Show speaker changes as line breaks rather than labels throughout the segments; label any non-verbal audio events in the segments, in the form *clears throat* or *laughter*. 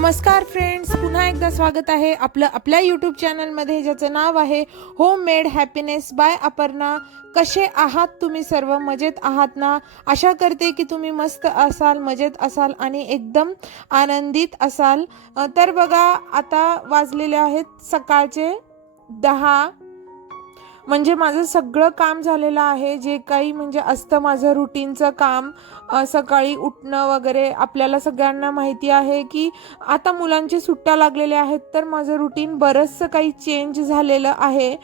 नमस्कार फ्रेंड्स पुन्हा एकदा स्वागत आहे आपलं आपल्या यूट्यूब चॅनलमध्ये ज्याचं नाव आहे home made happiness by Aparna. कसे आहात तुम्ही सर्व? मजेत आहात ना? आशा करते की तुम्ही मस्त असाल मजेत असाल आणि एकदम आनंदित असाल. तर बघा आता वाजलेले आहेत सकाळचे दहा. म्हणजे माझं सगळं काम झालेलं आहे जे काही म्हणजे असतं माझं रुटीनचं काम सकाळी उठणं वगैरे आपल्याला सगळ्यांना माहिती आहे की आता मुलांची सुट्ट्या लागलेल्या आहेत तर माझं रुटीन बरंचसं काही चेंज झालेलं आहे.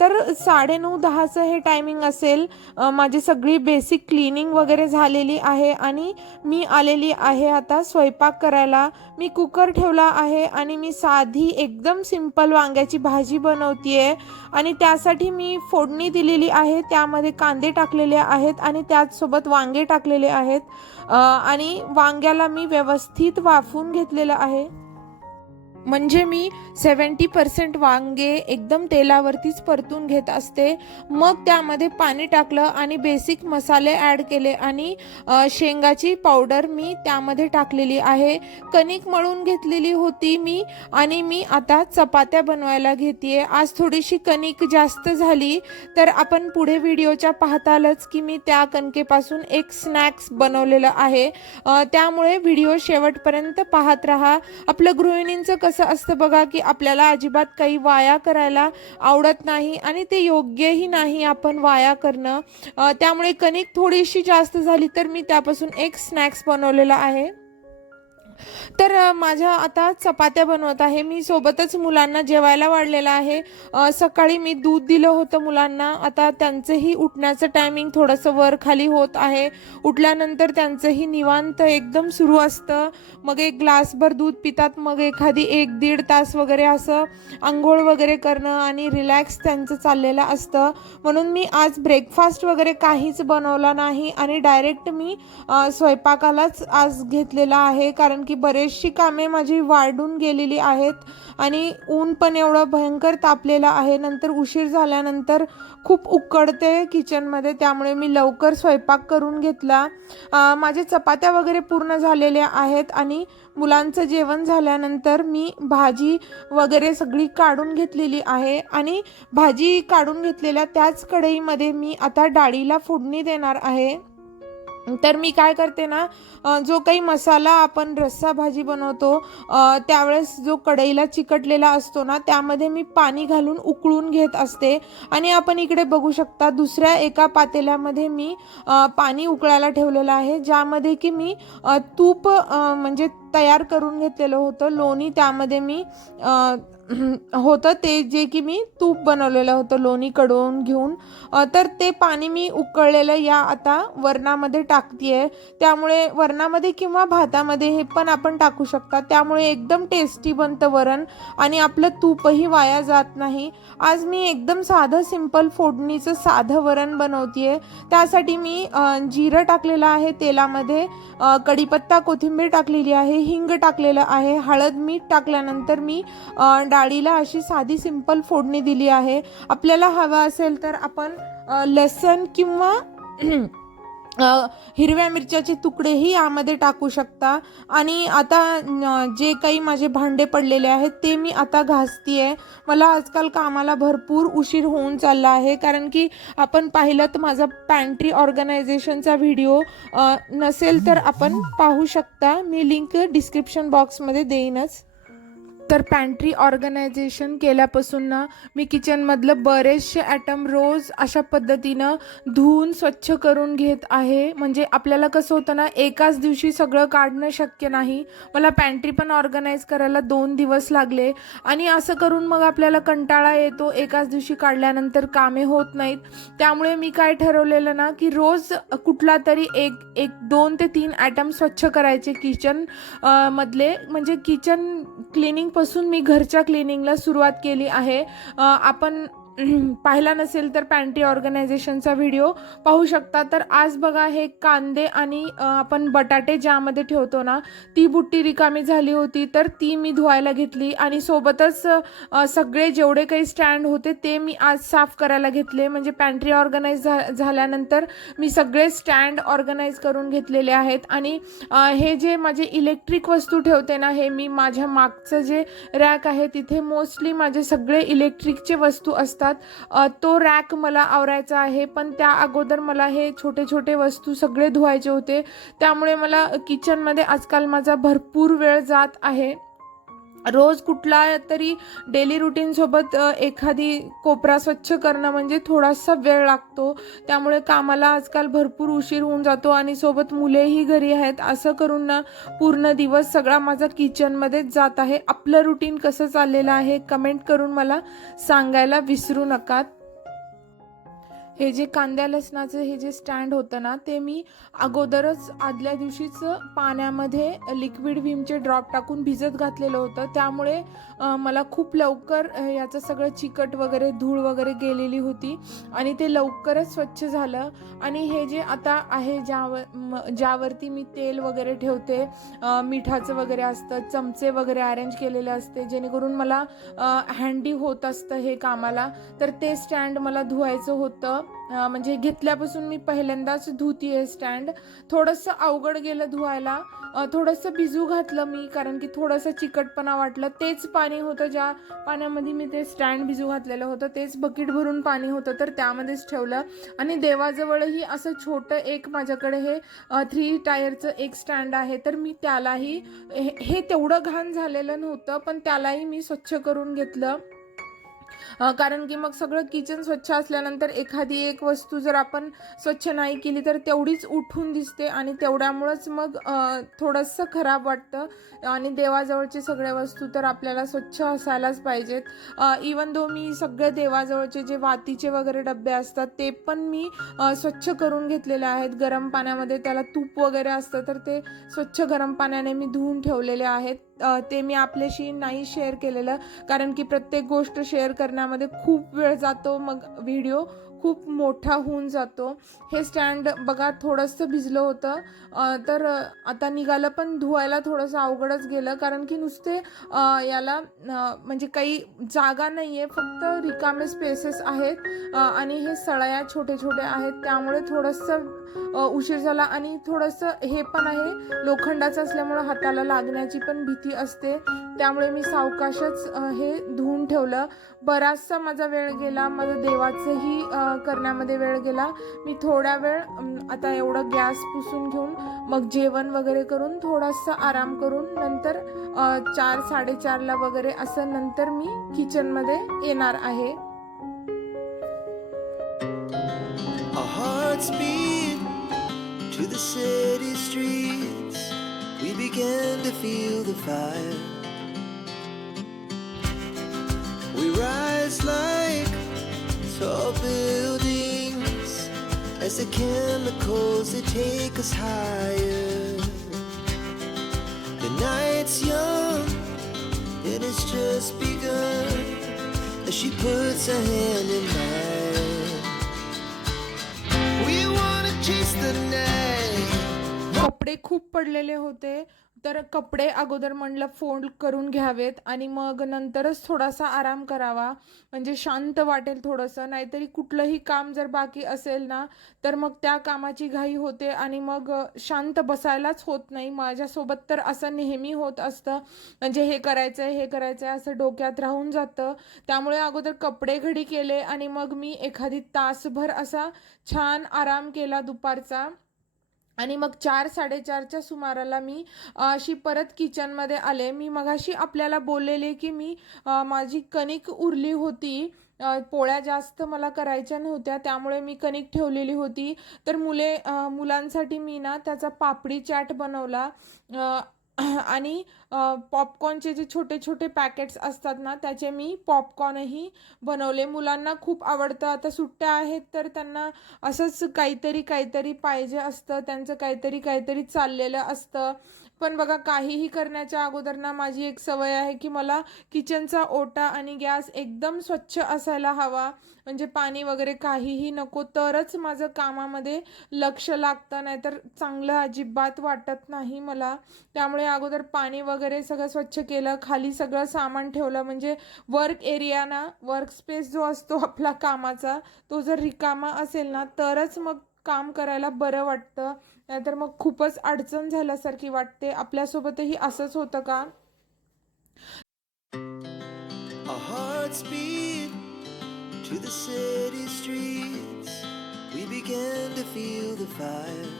तर साडेनऊ दहाचं हे टायमिंग असेल माझी सगळी बेसिक क्लिनिंग वगैरे झालेली आहे आणि मी आलेली आहे आता स्वयंपाक करायला. मी कुकर ठेवला आहे आणि मी साधी एकदम सिंपल वांग्याची भाजी बनवतीये आणि त्यासाठी मी फोडणी दिलेली आहे त्यामध्ये कांदे टाकलेले आहेत आणि त्याचसोबत वांगे टाकलेले आहेत. आणि वांग्याला मी व्यवस्थित वाफून घेतलेलं आहे. म्हणजे मी सेवन्टी पर्सेंट वांगे एकदम तेलावरतीच परतून घेत असते. मग त्यामध्ये पाणी टाकलं आणि बेसिक मसाले ॲड केले आणि शेंगाची पावडर मी त्यामध्ये टाकलेली आहे. कणिक मळून घेतलेली होती मी आणि मी आता चपात्या बनवायला घेते आज थोडीशी कणिक जास्त झाली तर आपण पुढे व्हिडिओच्या पाहतालच की मी त्या कणकेपासून एक स्नॅक्स बनवलेलं आहे. त्यामुळे व्हिडिओ शेवटपर्यंत पाहत राहा. आपलं गृहिणींचं कसं असतं बघा की आपल्याला अजिबात काही वाया करायला आवडत नाही आणि ते योग्यही नाही आपण वाया करणं. त्यामुळे कणिक थोडीशी जास्त झाली तर मी त्यापासून एक स्नॅक्स बनवलेला आहे. तर माझ्या आता चपात्या बनवत आहे. मी सोबतच मुलांना जेवायला वाढलेलं आहे. सकाळी मी दूध दिलं होतं मुलांना. आता त्यांचंही उठण्याचं टायमिंग थोडंसं वर खाली होत आहे. उठल्यानंतर त्यांचंही निवांत एकदम सुरू असतं. मग एक ग्लासभर दूध पितात. मग एखादी एक दीड तास वगैरे असं आंघोळ वगैरे करणं आणि रिलॅक्स त्यांचं चाललेलं असतं. म्हणून मी आज ब्रेकफास्ट वगैरे काहीच बनवला नाही आणि डायरेक्ट मी स्वयंपाकालाच आज घेतलेला आहे. कारण की बरेचशी कामे माझी वाढून गेलेली आहेत आणि ऊन पण एवढं भयंकर तापलेलं आहे. नंतर उशीर झाल्यानंतर खूप उकडते किचनमध्ये त्यामुळे मी लवकर स्वयंपाक करून घेतला. माझे चपात्या वगैरे पूर्ण झालेल्या आहेत आणि मुलांचं जेवण झाल्यानंतर मी भाजी वगैरे सगळी काढून घेतलेली आहे आणि भाजी काढून घेतलेल्या त्याच कढईमध्ये मी आता डाळीला फोडणी देणार आहे. तर मी काय करते ना जो काही मसाला आपण रस्सा भाजी बनवतो त्यावेळेस जो कढईला चिकटलेला असतो ना त्यामध्ये मी पाणी घालून उकळून घेत असते. आणि आपण इकडे बघू शकता दुसऱ्या एका पातेल्यामध्ये मी पाणी उकळायला ठेवलेलं आहे ज्यामध्ये की मी तूप म्हणजे तयार करून घेतलेलं होतं. लोणी त्यामध्ये मी होतं ते जे की मी तूप बनवलेलं होतं लोणी कडवून घेऊन तर ते पाणी मी उकळलेलं या आता वरणामध्ये टाकतीये. त्यामुळे वरणामध्ये किंवा भातामध्ये हे पण आपण टाकू शकता. त्यामुळे एकदम टेस्टी बनतं वरण आणि आपलं तूपही वाया जात नाही. आज मी एकदम साधं सिंपल फोडणीचं साधं वरण बनवतीये. त्यासाठी मी जिरं टाकलेलं आहे तेलामध्ये. कढीपत्ता कोथिंबीर टाकलेली आहे हिंग टाकलेलं आहे हळद मीठ टाकल्यानंतर मी अ, डाळीला अशी साधी सिंपल फोडणी दिली आहे. आपल्याला हवा असेल तर आपण लसन लसण किंवा *clears throat* हिरव्या मिरच्याचे तुकडेही यामध्ये टाकू शकता. आणि आता जे काही माझे भांडे पडलेले आहेत ते मी आता घासतीये. मला आजकाल कामाला भरपूर उशीर होऊन चालला आहे कारण की आपण पाहिलं तर माझा पॅन्ट्री ऑर्गनायझेशनचा व्हिडिओ नसेल तर आपण पाहू शकता. मी लिंक डिस्क्रिप्शन बॉक्समध्ये देईनच. तर पॅन्ट्री ऑर्गनायझेशन केल्यापासून ना मी किचनमधलं बरेचसे ॲटम रोज अशा पद्धतीनं धुवून स्वच्छ करून घेत आहे. म्हणजे आपल्याला कसं होतं ना एकाच दिवशी सगळं काढणं शक्य नाही. मला पॅन्ट्री पण ऑर्गनाईज करायला दोन दिवस लागले. आणि असं करून मग आपल्याला कंटाळा येतो एकाच दिवशी काढल्यानंतर कामे होत नाहीत. त्यामुळे मी काय ठरवलेलं ना की रोज कुठला तरी एक एक दोन ते तीन ॲटम स्वच्छ करायचे किचन मधले. म्हणजे किचन क्लिनिंग क्लिनिंगपासून मी घरच्या क्लिनिंगला सुरुवात केली आहे. आपण पाहिला नसेल तर पॅन्ट्री ऑर्गनायझेशनचा व्हिडिओ पाहू शकता. तर आज बघा हे कांदे आणि आपण बटाटे ज्यामध्ये ठेवतो ना ती बुट्टी रिकामी झाली होती तर ती मी धुवायला घेतली आणि सोबतच सगळे जेवढे काही स्टँड होते ते मी आज साफ करायला घेतले. म्हणजे पॅन्ट्री ऑर्गनाईज झा झाल्यानंतर मी सगळे स्टँड ऑर्गनाईज करून घेतलेले आहेत आणि हे जे माझे इलेक्ट्रिक वस्तू ठेवते ना हे मी माझ्या मागचं जे रॅक आहे तिथे मोस्टली माझे सगळे इलेक्ट्रिकचे वस्तू असतात. असतात. तो रॅक मला आवरायचा आहे पण त्या अगोदर मला हे छोटे छोटे वस्तू सगळे धुवायचे होते. त्यामुळे मला किचनमध्ये आजकाल माझा भरपूर वेळ जात आहे. रोज कुठला तरी डेली रुटीनसोबत एखादी कोपरा स्वच्छ करणं म्हणजे थोडासा वेळ लागतो. त्यामुळे कामाला आजकाल भरपूर उशीर होऊन जातो आणि सोबत मुलेही घरी आहेत. असं करून ना पूर्ण दिवस सगळा माझा किचनमध्येच जात आहे. आपलं रुटीन कसं चाललेलं आहे कमेंट करून मला सांगायला विसरू नका. हे जे कांद्या लसणाचं हे जे स्टँड होतं ना ते मी अगोदरच आदल्या दिवशीच पाण्यामध्ये लिक्विड विमचे ड्रॉप टाकून भिजत घातलेलं होतं. त्यामुळे मला खूप लवकर याचं सगळं चिकट वगैरे धूळ वगैरे गेलेली होती आणि ते लवकरच स्वच्छ झालं. आणि हे जे आता आहे ज्यावर ज्यावरती मी तेल वगैरे ठेवते मिठाचं वगैरे असतं चमचे वगैरे अरेंज केलेले असते जेणेकरून मला हँडी होत असतं हे कामाला तर ते स्टँड मला धुवायचं होतं. म्हणजे घेतल्यापासून मी पहिल्यांदाच धुती आहे स्टँड थोडंसं अवघड गेलं धुवायला. थोडंसं भिजू घातलं मी कारण की थोडंसं चिकटपणा वाटलं. तेच पाणी होतं ज्या पाण्यामध्ये मी ते स्टँड भिजू घातलेलं होतं तेच बकेट भरून पाणी होतं तर त्यामध्येच ठेवलं. आणि देवाजवळही असं छोटं एक माझ्याकडे हे थ्री टायरचं एक स्टँड आहे. तर मी त्यालाही हे हे तेवढं घाण झालेलं नव्हतं पण त्यालाही मी स्वच्छ करून घेतलं. कारण की मग सगळं किचन स्वच्छ असल्यानंतर एखादी एक वस्तू जर आपण स्वच्छ नाही केली तर तेवढीच उठून दिसते आणि तेवढ्यामुळंच मग थोडंसं खराब वाटतं. आणि देवाजवळचे सगळ्या वस्तू तर आपल्याला स्वच्छ असायलाच पाहिजेत. इवन दो मी सगळे देवाजवळचे जे वातीचे वगैरे डबे असतात ते पण मी स्वच्छ करून घेतलेले आहेत. गरम पाण्यामध्ये त्याला तूप वगैरे असतं तर ते स्वच्छ गरम पाण्याने मी धुवून ठेवलेले आहेत. ते मी आपल्याशी नाही शेअर केलेलं. कारण की प्रत्येक गोष्ट शेअर करण्यामध्ये खूप वेळ जातो. मग व्हिडिओ खूप मोठा होऊन जातो. हे स्टँड बघा थोडंसं भिजलं होतं. तर आता निघालं पण धुवायला थोडंसं अवघडच गेलं. कारण की नुसते याला म्हणजे काही जागा नाही आहे फक्त रिकामे स्पेसेस आहेत. आणि हे सळया छोटे छोटे आहेत. त्यामुळे थोडंसं उशीर झाला. आणि थोडंसं हे पण आहे. लोखंडाचं असल्यामुळं हाताला लागण्याची पण भीती असते. त्यामुळे मी सावकाशच हे धुवून ठेवलं. बराचसा माझा वेळ गेला. माझं देवाचंही करण्यामध्ये वेळ गेला मी थोडा वेळ आता एवढं गॅस पुसून घेऊन मग जेवण वगैरे करून थोडासा आराम करून नंतर चार साडेचारला वगैरे असं नंतर मी किचनमध्ये येणार आहे
to the city streets. We began to feel the fire. We rise like tall buildings as the chemicals they take us higher. The night's young and it's just begun as she puts her hand in mine. We wanna chase the night.
कपडे खूप पडलेले होते तर कपडे अगोदर म्हणलं fold करून घ्यावेत आणि मग नंतरच थोडासा आराम करावा. म्हणजे शांत वाटेल थोडंसं. नाहीतरी कुठलंही काम जर बाकी असेल ना तर मग त्या कामाची घाई होते आणि मग शांत बसायलाच होत नाही. माझ्यासोबत तर असं नेहमी होत असतं. म्हणजे हे करायचं आहे हे करायचं आहे असं डोक्यात राहून जातं. त्यामुळे अगोदर कपडे घडी केले आणि मग मी एखादी तासभर असा छान आराम केला दुपारचा. आणि मग चार साडेचारच्या सुमाराला मी अशी परत किचनमध्ये आले. मी मगाशी आपल्याला बोललेले की मी माझी कणिक उरली होती. पोळ्या जास्त मला करायच्या नव्हत्या त्यामुळे मी कणिक ठेवलेली होती. तर मुले मुलांसाठी मी ना त्याचा पापडी चाट बनवला. *clears throat* आणि पॉपकॉर्नचे जे छोटे छोटे पॅकेट्स असतात ना त्याचे मी पॉपकॉर्नही बनवले. मुलांना खूप आवडतं. आता सुट्ट्या आहेत तर त्यांना असंच काहीतरी काहीतरी पाहिजे असतं. त्यांचं काहीतरी काहीतरी चाललेलं असतं. पण बघा काहीही करण्याच्या अगोदर ना माझी एक सवय आहे की मला किचनचा ओटा आणि गॅस एकदम स्वच्छ असायला हवा. म्हणजे पाणी वगैरे काहीही नको तरच माझं कामामध्ये लक्ष लागतं नाहीतर चांगलं अजिबात वाटत नाही मला. त्यामुळे अगोदर पाणी वगैरे सगळं स्वच्छ केलं खाली सगळं सामान ठेवलं. म्हणजे वर्क एरिया ना वर्क स्पेस जो असतो आपला कामाचा तो जर रिकामा असेल ना तरच मग काम करायला बरं वाटतं. नाहीतर मग खूपच अडचण झाल्यासारखी वाटते आपल्यासोबतही असंच होतं का
to the city streets. We began to feel the fire.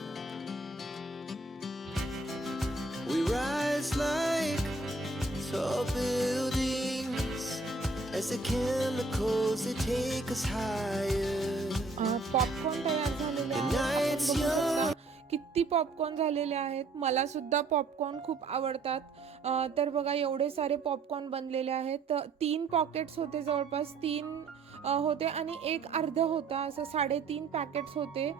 We rise like tall buildings as the chemicals they take us higher.
Popcorn तयार झालेले
The night's young.
किती पॉपकॉर्न झालेले आहेत? मला सुद्धा पॉपकॉर्न खूप आवडतात. तर बघा एवढे सारे पॉपकॉर्न बनलेले आहेत. तर तीन पॉकेट्स होते जवळपास. तीन होते आणि एक अर्ध होता असं साडेतीन पॅकेट्स होते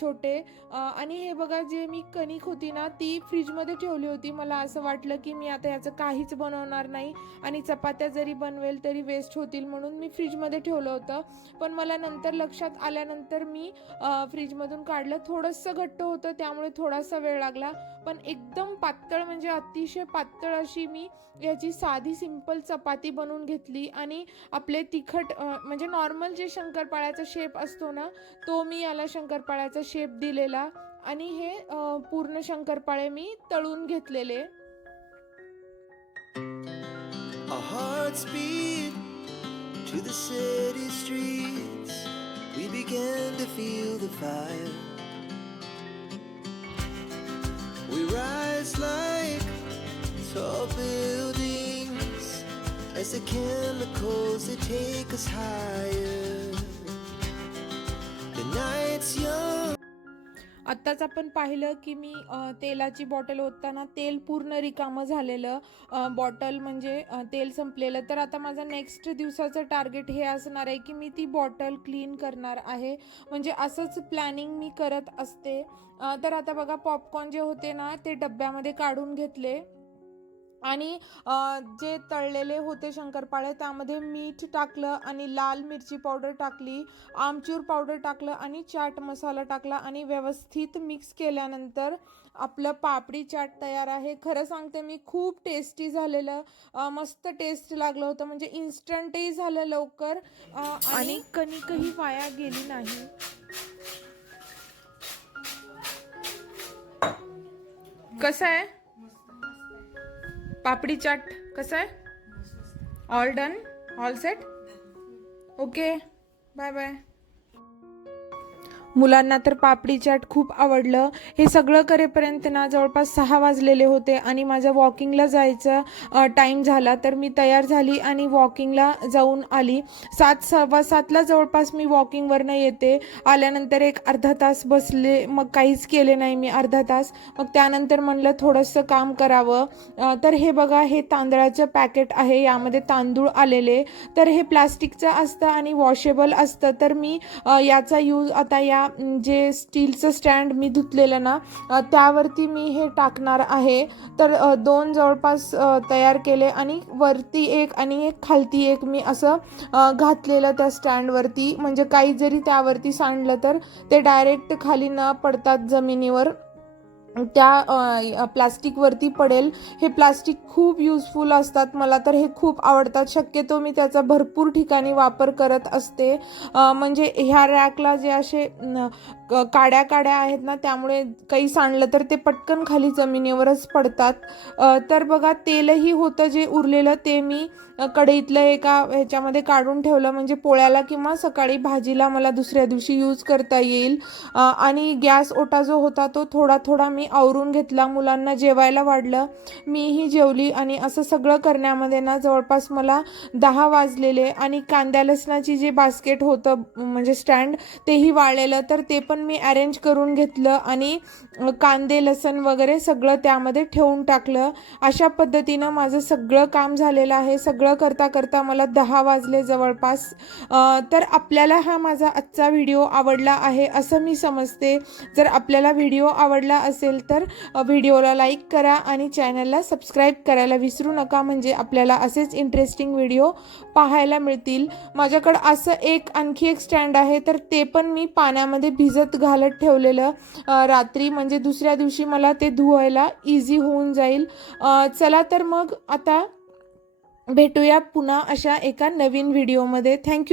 छोटे. आणि हे बघा जे मी कणिक होती ना ती फ्रीजमध्ये ठेवली होती. मला असं वाटलं की मी आता याचं काहीच बनवणार नाही आणि चपात्या जरी बनवेल तरी वेस्ट होतील म्हणून मी फ्रीजमध्ये ठेवलं होतं. पण मला नंतर लक्षात आल्यानंतर मी फ्रीजमधून काढलं. थोडंसं घट्ट होतं त्यामुळे थोडासा वेळ लागला. पण एकदम पातळ म्हणजे अतिशय पातळ अशी मी याची साधी सिंपल चपाती बनवून घेतली आणि आपले तिखट म्हणजे नॉर्मल जे शंकरपाळ्याचा शेप असतो ना तो मी याला शंकरपाळ्याचा शेप दिलेला आणि हे पूर्ण शंकरपाळे मी तळून घेतलेले
to the city streets. We began to feel the fire. We rise like tall buildings as the chemicals they take us higher. The night's young.
आत्ताच आपण पाहिलं की मी तेलाची बॉटल ओतताना तेल पूर्ण रिकामं झालेलं. बॉटल म्हणजे तेल संपलेलं. तर आता माझं नेक्स्ट दिवसाचं टार्गेट हे असणार आहे की मी ती बॉटल क्लीन करणार आहे. म्हणजे असंच प्लॅनिंग मी करत असते. तर आता बघा पॉपकॉर्न जे होते ना ते डब्यामध्ये काढून घेतले. आणि जे तळलेले होते शंकरपाळे त्यामध्ये मीठ टाकलं आणि लाल मिरची पावडर टाकली आमचूर पावडर टाकलं आणि चाट मसाला टाकला आणि व्यवस्थित मिक्स केल्यानंतर आपलं पापडी चाट तयार आहे. खरं सांगते मी खूप टेस्टी झालेलं मस्त टेस्ट लागलं होतं. म्हणजे इन्स्टंटही झालं लवकर आणि कणिकही वाया गेली नाही. कसं आहे? पापडी चाट कसं आहे? All done all set okay bye bye मुलांना तर पापडी चाट खूप आवडलं. हे सगळं करेपर्यंत ना जवळपास सहा वाजलेले होते आणि माझ्या वॉकिंगला जायचा टाईम झाला. तर मी तयार झाली आणि वॉकिंगला जाऊन आली. सात सव्वा सातला जवळपास मी वॉकिंगवरनं येते. आल्यानंतर एक अर्धा तास बसले. मग काहीच केले नाही मी अर्धा तास. मग त्यानंतर म्हणलं थोडंसं काम करावं. तर हे बघा हे तांदळाचं पॅकेट आहे. यामध्ये तांदूळ आलेले. तर हे प्लास्टिकचं असतं आणि वॉशेबल असतं. तर मी याचा यूज आता या जे स्टीलचं स्टँड मी धुतलेलं ना त्यावरती मी हे टाकणार आहे. तर दोन जवळपास तयार केले आणि वरती एक आणि एक खालती एक मी असं घातलेलं त्या स्टँडवरती. म्हणजे काही जरी त्यावरती सांडलं तर ते डायरेक्ट खाली न पडतात जमिनीवर. त्या प्लास्टिकवरती पडेल. हे प्लास्टिक खूप युजफुल असतात मला तर हे खूप आवडतात. शक्यतो मी त्याचा भरपूर ठिकाणी वापर करत असते. म्हणजे ह्या रॅकला जे असे काड्या काड्या आहेत ना त्यामुळे काही सांडलं तर ते पटकन खाली जमिनीवरच पडतात. तर बघा तेलही होतं जे उरलेलं ते मी कढईतलं एका ह्याच्यामध्ये काढून ठेवलं. म्हणजे पोळ्याला किंवा सकाळी भाजीला मला दुसऱ्या दिवशी यूज करता येईल. आणि गॅस ओटा जो होता तो थोडा थोडा मी आवरून घेतला. मुलांना जेवायला वाढलं. मीही जेवली आणि असं सगळं करण्यामध्ये ना जवळपास मला दहा वाजलेले. आणि कांद्या लसणाची जे बास्केट होतं म्हणजे स्टँड तेही वाळलेलं. तर ते पण पण मी अरेंज करून घेतलं आणि कांदे लसण वगैरे सगळं त्यामध्ये ठेवून टाकलं. अशा पद्धतीनं माझं सगळं काम झालेलं आहे. सगळं करता करता मला दहा वाजले जवळपास. तर आपल्याला हा माझा आजचा व्हिडिओ आवडला आहे असं मी समजते. जर आपल्याला व्हिडिओ आवडला असेल तर व्हिडिओला लाईक करा आणि चॅनलला सबस्क्राईब करायला विसरू नका. म्हणजे आपल्याला असेच इंटरेस्टिंग व्हिडिओ पाहायला मिळतील. माझ्याकडं असं एक आणखी एक स्टँड आहे. तर ते पण मी पाण्यामध्ये भिजत घालत ठेवलेलं रात्री. म्हणजे दुसऱ्या दिवशी मला ते धुवायला इझी होऊन जाईल. चला तर मग आता भेटूया पुन्हा अशा एका नवीन व्हिडिओमध्ये थँक्यू